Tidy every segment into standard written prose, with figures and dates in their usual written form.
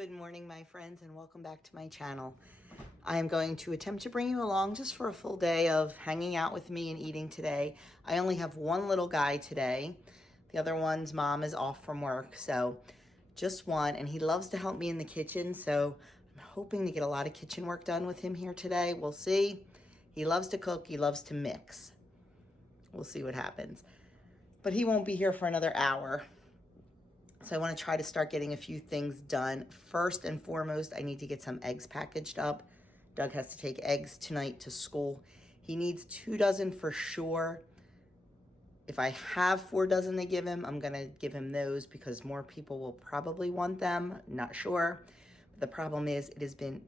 Good morning, my friends, and welcome back to my channel. I am going to attempt to bring you along just for a full day of hanging out with me and eating today. I only have one little guy today. The other one's mom is off from work, so just one, and he loves to help me in the kitchen, so I'm hoping to get a lot of kitchen work done with him here today. We'll see. He loves to cook. He loves to mix. We'll see what happens. But he won't be here for another hour. So I want to try to start getting a few things done. First and foremost, I need to get some eggs packaged up. Doug has to take eggs tonight to school. He needs 2 dozen for sure. If I have 4 dozen to give him, I'm going to give him those because more people will probably want them. Not sure. But the problem is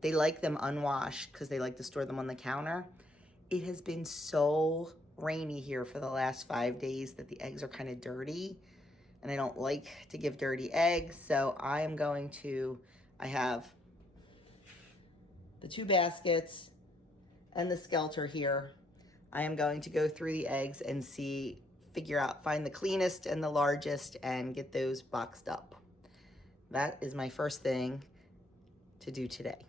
they like them unwashed because they like to store them on the counter. It has been so rainy here for the last 5 days that the eggs are kind of dirty. And I don't like to give dirty eggs, so I have the 2 baskets and the skelter here. I am going to go through the eggs and find the cleanest and the largest and get those boxed up. That is my first thing to do today.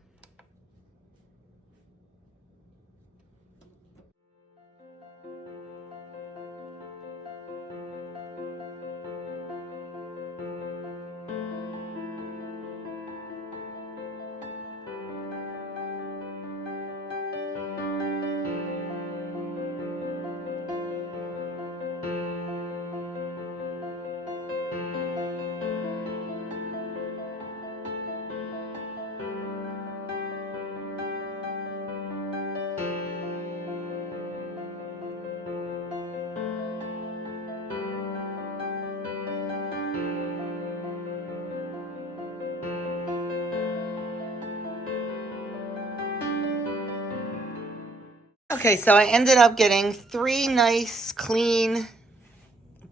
Okay, so I ended up getting 3 nice, clean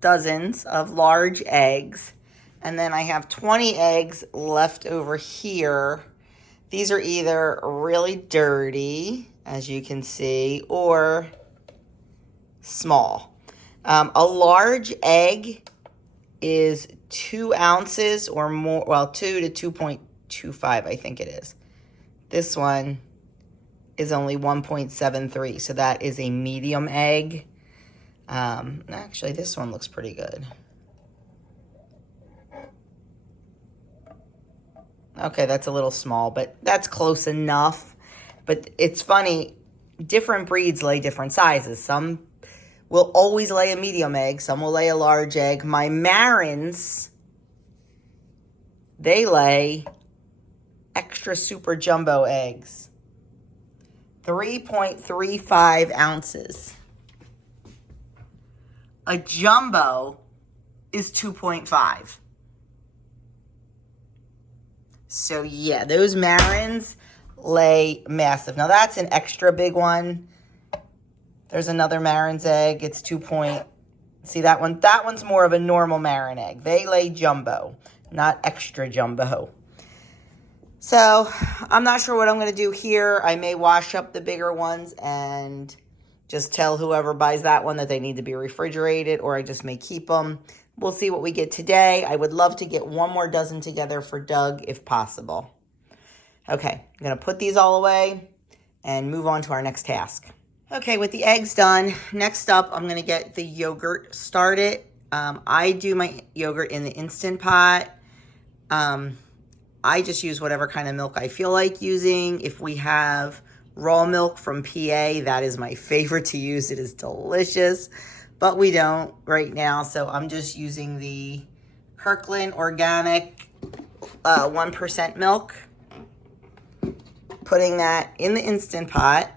dozens of large eggs. And then I have 20 eggs left over here. These are either really dirty, as you can see, or small. A large egg is 2 ounces or more, well, 2 to 2.25, I think it is. This one is only 1.73, so that is a medium egg. Actually, this one looks pretty good. Okay, that's a little small, but that's close enough. But it's funny, different breeds lay different sizes. Some will always lay a medium egg, some will lay a large egg. My Marins, they lay extra super jumbo eggs. 3.35 ounces. A jumbo is 2.5. So yeah, those Marins lay massive. Now that's an extra big one. There's another Marin's egg. It's 2. See that one? That one's more of a normal Marin egg. They lay jumbo, not extra jumbo. So I'm not sure what I'm going to do here. I may wash up the bigger ones and just tell whoever buys that one that they need to be refrigerated, or I just may keep them. We'll see what we get today. I would love to get 1 more dozen together for Doug if possible. Okay, I'm going to put these all away and move on to our next task. Okay, with the eggs done, next up I'm going to get the yogurt started. I do my yogurt in the Instant Pot. I just use whatever kind of milk I feel like using. If we have raw milk from PA, that is my favorite to use. It is delicious, but we don't right now, so I'm just using the Kirkland Organic 1% milk, putting that in the Instant Pot,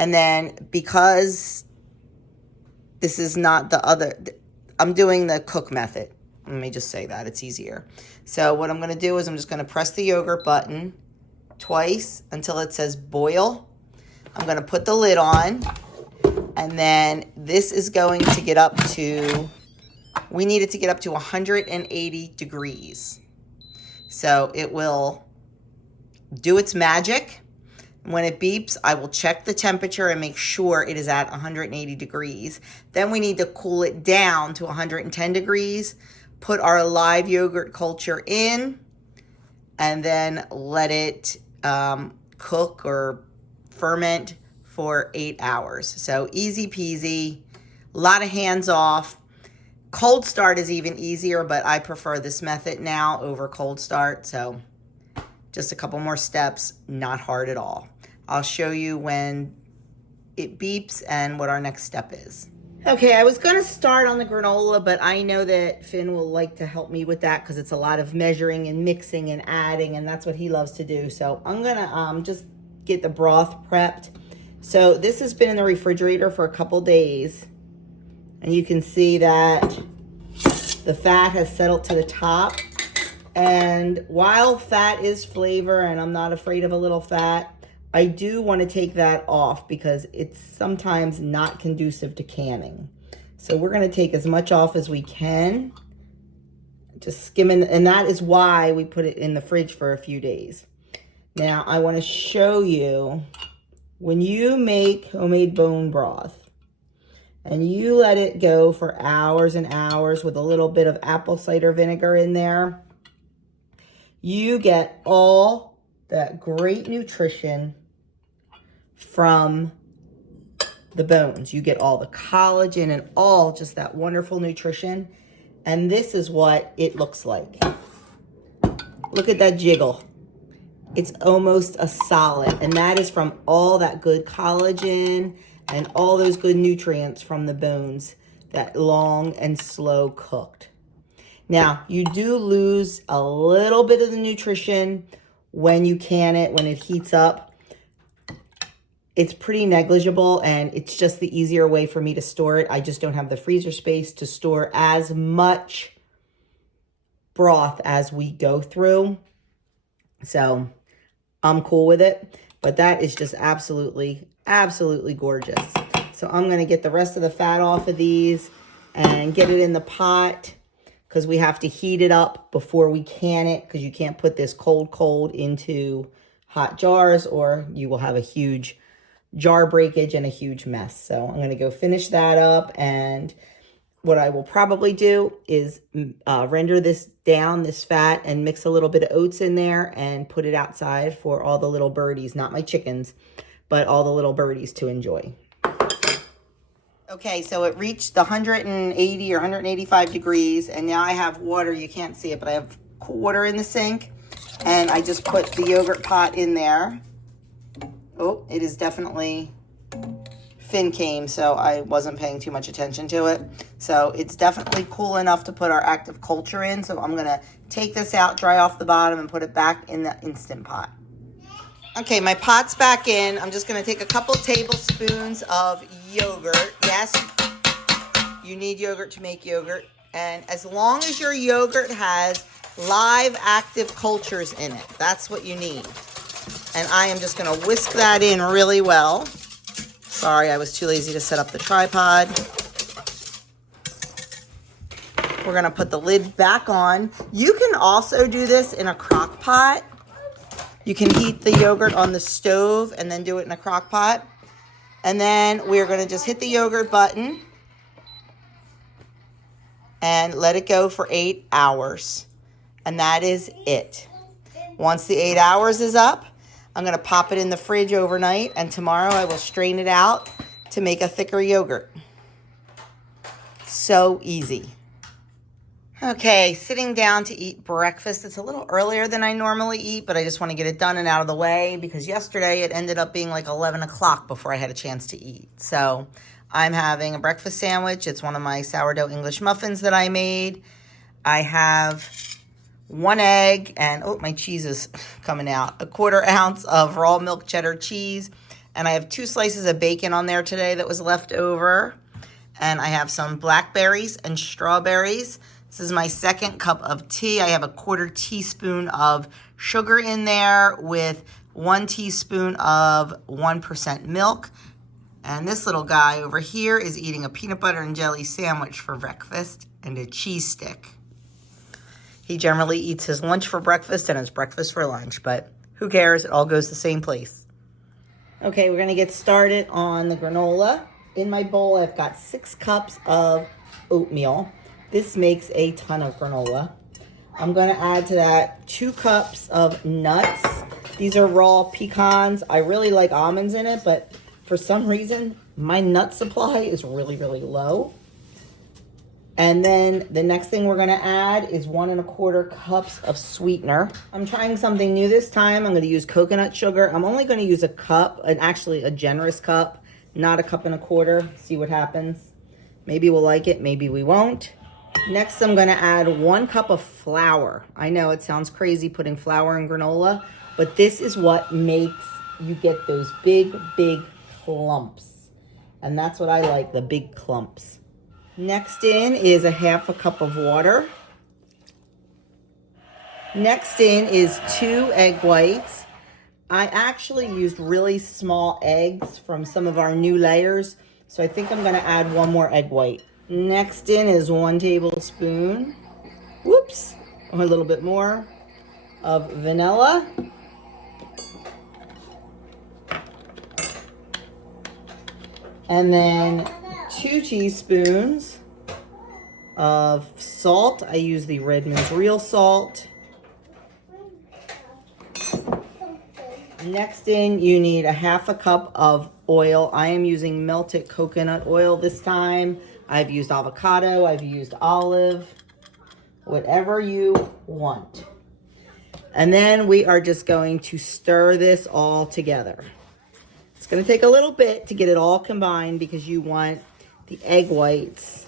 and then because this is not I'm doing the cook method. Let me just say that, it's easier. So what I'm going to do is I'm just going to press the yogurt button twice until it says boil. I'm going to put the lid on, and then this is going to get up to, we need it to get up to 180 degrees. So it will do its magic. When it beeps, I will check the temperature and make sure it is at 180 degrees. Then we need to cool it down to 110 degrees. Put our live yogurt culture in, and then let it cook or ferment for 8 hours. So easy peasy, a lot of hands off. Cold start is even easier, but I prefer this method now over cold start. So just a couple more steps, not hard at all. I'll show you when it beeps and what our next step is. Okay, I was gonna start on the granola, but I know that Finn will like to help me with that because it's a lot of measuring and mixing and adding, and that's what he loves to do. So I'm gonna just get the broth prepped. So this has been in the refrigerator for a couple days, and you can see that the fat has settled to the top. And while fat is flavor, and I'm not afraid of a little fat, I do want to take that off because it's sometimes not conducive to canning. So we're going to take as much off as we can. Just skimming, and that is why we put it in the fridge for a few days. Now I want to show you, when you make homemade bone broth and you let it go for hours and hours with a little bit of apple cider vinegar in there, you get all that great nutrition from the bones. You get all the collagen and all just that wonderful nutrition. And this is what it looks like. Look at that jiggle. It's almost a solid, and that is from all that good collagen and all those good nutrients from the bones that long and slow cooked. Now, you do lose a little bit of the nutrition when you can it, when it heats up. It's pretty negligible, and it's just the easier way for me to store it. I just don't have the freezer space to store as much broth as we go through. So I'm cool with it, but that is just absolutely, absolutely gorgeous. So I'm going to get the rest of the fat off of these and get it in the pot, because we have to heat it up before we can it, because you can't put this cold into hot jars or you will have a huge jar breakage and a huge mess. So I'm going to go finish that up, and what I will probably do is render this down, this fat, and mix a little bit of oats in there and put it outside for all the little birdies, not my chickens, but all the little birdies to enjoy. Okay, so it reached the 180 or 185 degrees, and now I have water. You can't see it, but I have cool water in the sink, and I just put the yogurt pot in there. Oh, it is definitely, Finn came, so I wasn't paying too much attention to it. So it's definitely cool enough to put our active culture in. So I'm going to take this out, dry off the bottom, and put it back in the Instant Pot. Okay, my pot's back in. I'm just going to take a couple tablespoons of yogurt. Yes, you need yogurt to make yogurt. And as long as your yogurt has live active cultures in it, that's what you need. And I am just going to whisk that in really well. Sorry, I was too lazy to set up the tripod. We're going to put the lid back on. You can also do this in a crock pot. You can heat the yogurt on the stove and then do it in a crock pot. And then we're going to just hit the yogurt button and let it go for 8 hours. And that is it. Once the 8 hours is up, I'm going to pop it in the fridge overnight, and tomorrow I will strain it out to make a thicker yogurt. So easy. Okay, sitting down to eat breakfast. It's a little earlier than I normally eat, but I just want to get it done and out of the way, because yesterday it ended up being like 11 o'clock before I had a chance to eat. So I'm having a breakfast sandwich. It's one of my sourdough English muffins that I made. I have 1 egg, and oh, my cheese is coming out. 1/4 ounce of raw milk cheddar cheese, and I have 2 slices of bacon on there today that was left over, and I have some blackberries and strawberries. This is my 2nd cup of tea. I have 1/4 teaspoon of sugar in there with 1 teaspoon of 1% milk, and this little guy over here is eating a peanut butter and jelly sandwich for breakfast and a cheese stick. He generally eats his lunch for breakfast and his breakfast for lunch, but who cares? It all goes the same place. Okay, we're going to get started on the granola. In my bowl, I've got 6 cups of oatmeal. This makes a ton of granola. I'm going to add to that 2 cups of nuts. These are raw pecans. I really like almonds in it, but for some reason, my nut supply is really, really low. And then the next thing we're going to add is 1 1/4 cups of sweetener. I'm trying something new this time. I'm going to use coconut sugar. I'm only going to use a cup, and actually a generous cup, not a 1 1/4. See what happens. Maybe we'll like it, maybe we won't. Next, I'm going to add 1 cup of flour. I know it sounds crazy putting flour in granola, but this is what makes you get those big, big clumps. And that's what I like, the big clumps. Next in is a 1/2 cup of water. Next in is 2 egg whites. I actually used really small eggs from some of our new layers, so I think I'm going to add 1 more egg white. Next in is 1 tablespoon, whoops, a little bit more of vanilla. And then 2 teaspoons of salt. I use the Redmond's Real Salt. Next in, you need a 1/2 cup of oil. I am using melted coconut oil this time. I've used avocado, I've used olive, whatever you want. And then we are just going to stir this all together. It's going to take a little bit to get it all combined because you want the egg whites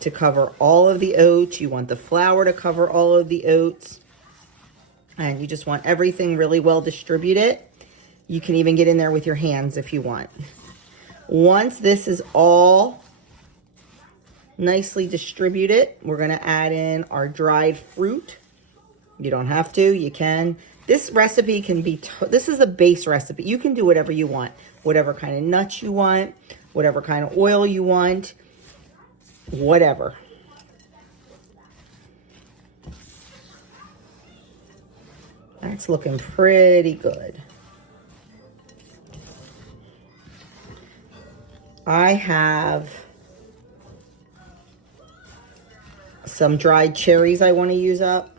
to cover all of the oats. You want the flour to cover all of the oats. And you just want everything really well distributed. You can even get in there with your hands if you want. Once this is all nicely distributed, we're going to add in our dried fruit. You don't have to, you can. This recipe can be, this is the base recipe. You can do whatever you want, whatever kind of nuts you want, whatever kind of oil you want, whatever. That's looking pretty good. I have some dried cherries I want to use up.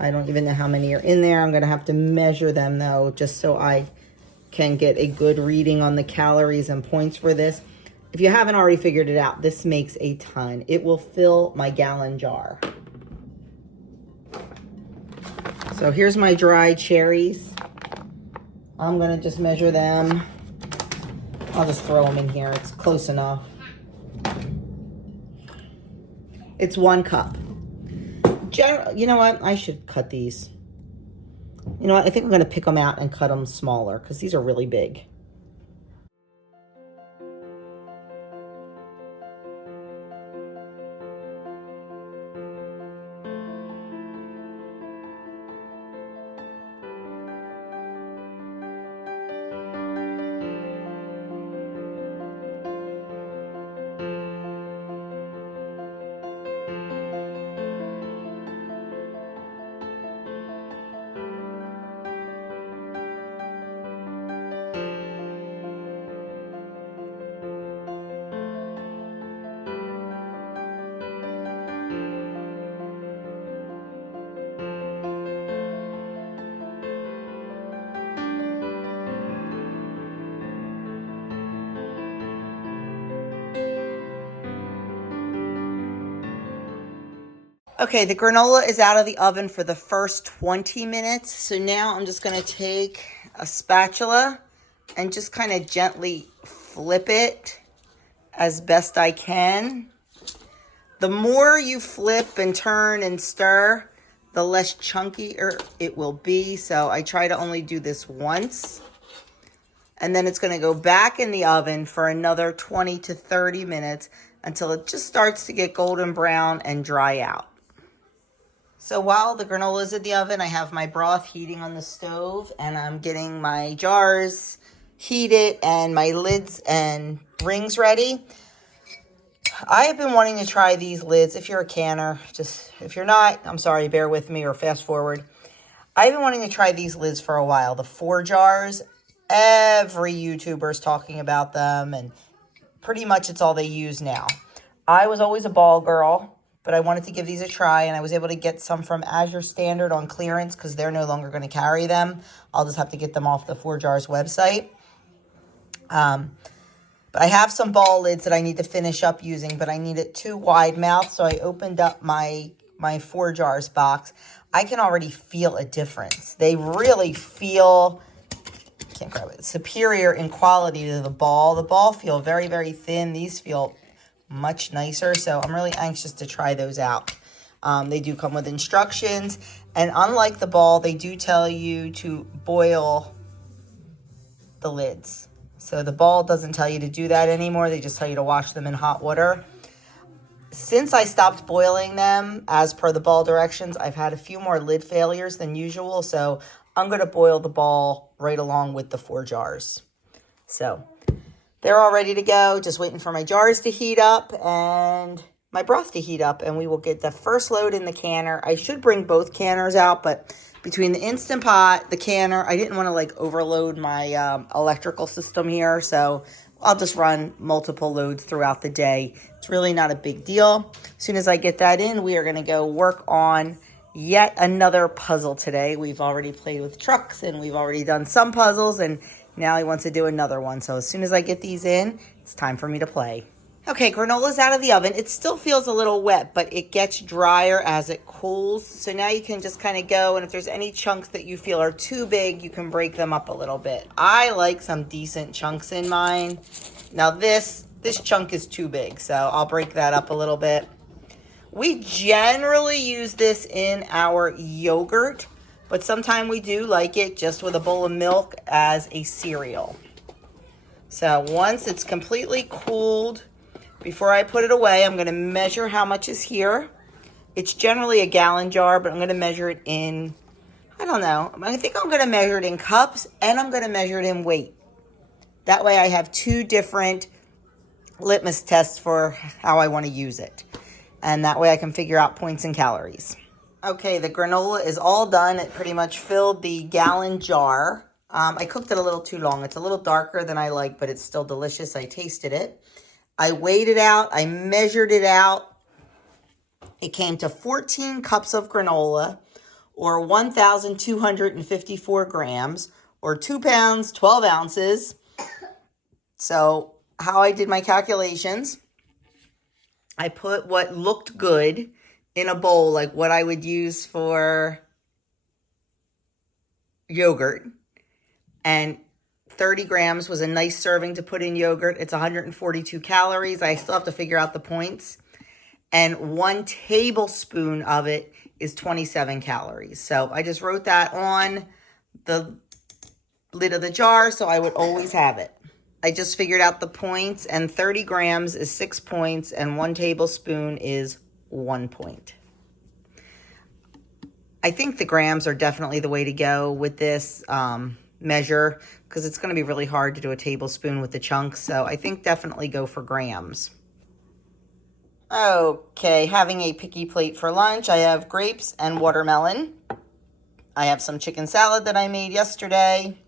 I don't even know how many are in there. I'm going to have to measure them though, just so I can get a good reading on the calories and points for this. If you haven't already figured it out, this makes a ton. It will fill my gallon jar. So here's my dried cherries. I'm going to just measure them. I'll just throw them in here. It's close enough. It's 1 cup. You know what? I should cut these. You know what? I think I'm going to pick them out and cut them smaller because these are really big. Okay, the granola is out of the oven for the first 20 minutes. So now I'm just going to take a spatula and just kind of gently flip it as best I can. The more you flip and turn and stir, the less chunkier it will be. So I try to only do this once. And then it's going to go back in the oven for another 20 to 30 minutes until it just starts to get golden brown and dry out. So while the granola is in the oven, I have my broth heating on the stove, and I'm getting my jars heated and my lids and rings ready. I have been wanting to try these lids. If you're a canner, if you're not, I'm sorry, bear with me or fast forward. I've been wanting to try these lids for a while. The 4 jars, every YouTuber is talking about them, and pretty much it's all they use now. I was always a ball girl. but I wanted to give these a try, and I was able to get some from Azure Standard on clearance because they're no longer going to carry them. I'll just have to get them off the 4Jars website. But I have some ball lids that I need to finish up using, but I need it too wide mouth, so I opened up my 4Jars box. I can already feel a difference. They really feel, can't grab it, superior in quality to the ball. The ball feel very, very thin. These feel much nicer, so I'm really anxious to try those out. They do come with instructions, and unlike the ball, they do tell you to boil the lids. So the ball doesn't tell you to do that anymore. They just tell you to wash them in hot water. Since I stopped boiling them, as per the ball directions, I've had a few more lid failures than usual, so I'm going to boil the ball right along with the 4Jars. So they're all ready to go, just waiting for my jars to heat up and my broth to heat up, and we will get the first load in the canner. I should bring both canners out, but between the Instant Pot, the canner, I didn't want to like overload my electrical system here, so I'll just run multiple loads throughout the day. It's really not a big deal. As soon as I get that in, we are going to go work on yet another puzzle today. We've already played with trucks and we've already done some puzzles, and now he wants to do another one. So as soon as I get these in, it's time for me to play. Okay, granola's out of the oven. It still feels a little wet, but it gets drier as it cools. So now you can just kind of go, and if there's any chunks that you feel are too big, you can break them up a little bit. I like some decent chunks in mine. Now this chunk is too big, so I'll break that up a little bit. We generally use this in our yogurt, but sometimes we do like it just with a bowl of milk as a cereal. So once it's completely cooled, before I put it away, I'm going to measure how much is here. It's generally a gallon jar, but I'm going to measure it in, I don't know. I think I'm going to measure it in cups, and I'm going to measure it in weight. That way I have two different litmus tests for how I want to use it. And that way I can figure out points and calories. Okay, the granola is all done. It pretty much filled the gallon jar. I cooked it a little too long. It's a little darker than I like, but it's still delicious. I tasted it. I weighed it out. I measured it out. It came to 14 cups of granola, or 1,254 grams, or 2 pounds, 12 ounces. So how I did my calculations, I put what looked good in a bowl, like what I would use for yogurt, and 30 grams was a nice serving to put in yogurt. It's 142 calories. I still have to figure out the points. And 1 tablespoon of it is 27 calories. So I just wrote that on the lid of the jar so I would always have it. I just figured out the points, and 30 grams is 6 points and 1 tablespoon is 1 point. I think the grams are definitely the way to go with this measure, because it's going to be really hard to do a tablespoon with the chunks. So I think definitely go for grams. Okay, having a picky plate for lunch. I have grapes and watermelon. I have some chicken salad that I made yesterday.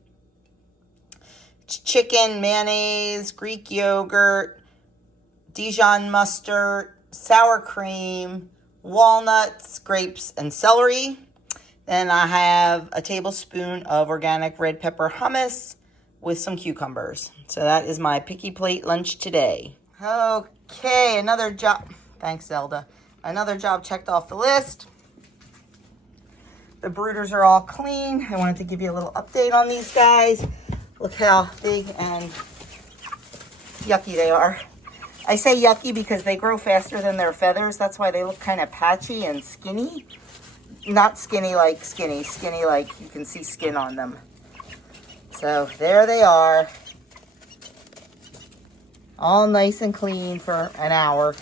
Chicken, mayonnaise, Greek yogurt, Dijon mustard, sour cream, walnuts, grapes, and celery. Then I have a tablespoon of organic red pepper hummus with some cucumbers. So that is my picky plate lunch today. Okay, another job. Thanks, Zelda. Another job checked off the list. The brooders are all clean. I wanted to give you a little update on these guys. Look how big and yucky they are. I say yucky because they grow faster than their feathers. That's why they look kind of patchy and skinny. Not skinny like skinny, skinny like you can see skin on them. So there they are. All nice and clean for an hour.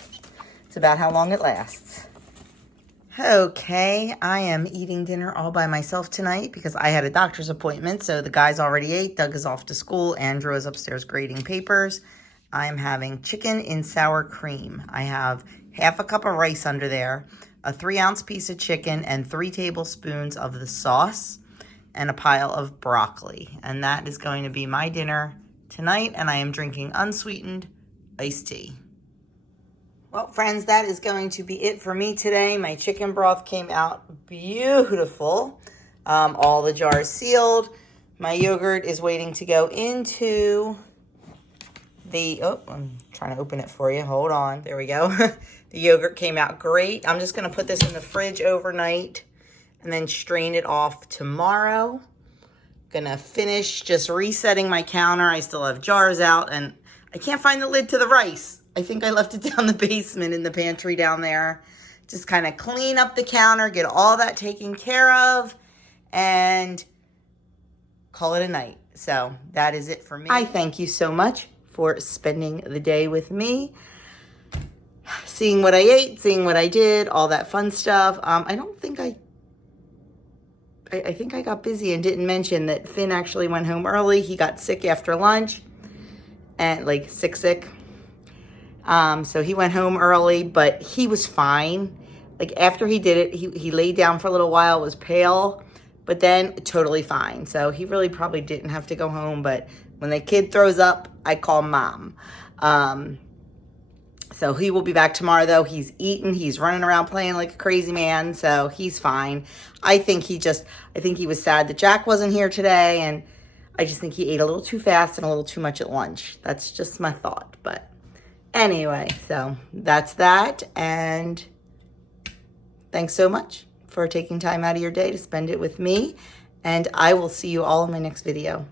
It's about how long it lasts. Okay, I am eating dinner all by myself tonight because I had a doctor's appointment. So the guys already ate. Doug is off to school. Andrew is upstairs grading papers. I am having chicken in sour cream. I have half a cup of rice under there, a 3-ounce piece of chicken, and 3 tablespoons of the sauce, and a pile of broccoli. And that is going to be my dinner tonight, and I am drinking unsweetened iced tea. Well, friends, that is going to be it for me today. My chicken broth came out beautiful. All the jars sealed. My yogurt is waiting to go into the, oh, I'm trying to open it for you. Hold on. There we go. The yogurt came out great. I'm just going to put this in the fridge overnight and then strain it off tomorrow. Gonna finish just resetting my counter. I still have jars out and I can't find the lid to the rice. I think I left it down the basement in the pantry down there. Just kind of clean up the counter, get all that taken care of, and call it a night. So that is it for me. I thank you so much for spending the day with me. Seeing what I ate, seeing what I did, all that fun stuff. I think I got busy and didn't mention that Finn actually went home early. He got sick after lunch and like sick. So he went home early, but he was fine. Like after he did it, he laid down for a little while, was pale, but then totally fine. So he really probably didn't have to go home. But when the kid throws up, I call mom. So he will be back tomorrow though. He's eating, he's running around playing like a crazy man. So he's fine. I think he was sad that Jack wasn't here today. And I just think he ate a little too fast and a little too much at lunch. That's just my thought, but anyway, so that's that, and thanks so much for taking time out of your day to spend it with me, and I will see you all in my next video.